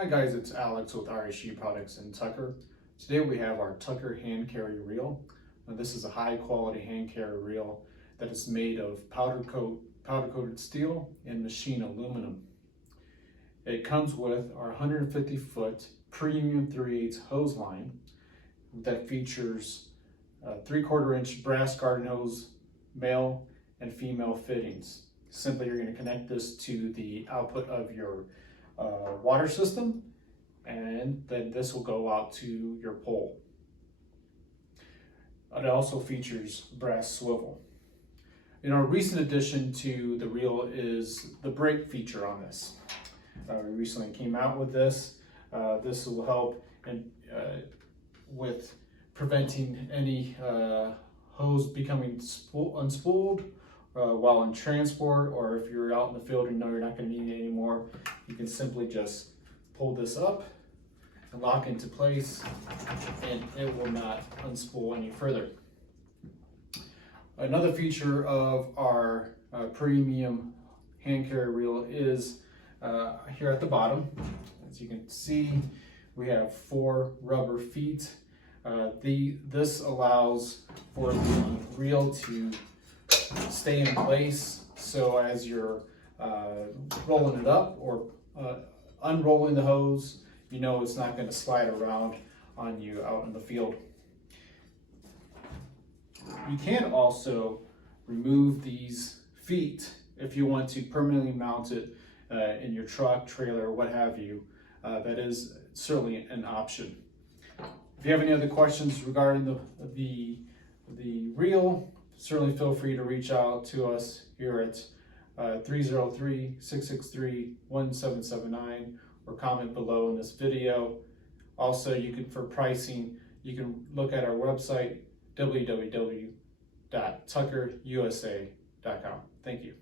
Hi guys, it's Alex with RSU Products in Tucker. Today we have our Tucker hand carry reel. Now, this is a high quality hand carry reel that is made of powder coated steel and machine aluminum. It comes with our 150 foot premium 3/8 hose line that features 3/4 inch brass garden hose, male and female fittings. Simply, you're going to connect this to the output of your water system, and then this will go out to your pole. It also features brass swivel. A recent addition to the reel is the brake feature on this. We recently came out with this. This will help with preventing any hose becoming unspooled while in transport, or if you're out in the field and know you're not going to need it anymore, you can simply just pull this up and lock into place, and it will not unspool any further. Another feature of our premium hand carry reel is here at the bottom. As you can see, we have 4 rubber feet. This allows for the reel to stay in place, so as you're rolling it up or unrolling the hose, you know it's not going to slide around on you out in the field. You can also remove these feet if you want to permanently mount it in your truck, trailer, what have you. That is certainly an option. If you have any other questions regarding the reel, certainly feel free to reach out to us here at 303-663-1779 or comment below in this video. Also, for pricing, you can look at our website, www.tuckerusa.com. Thank you.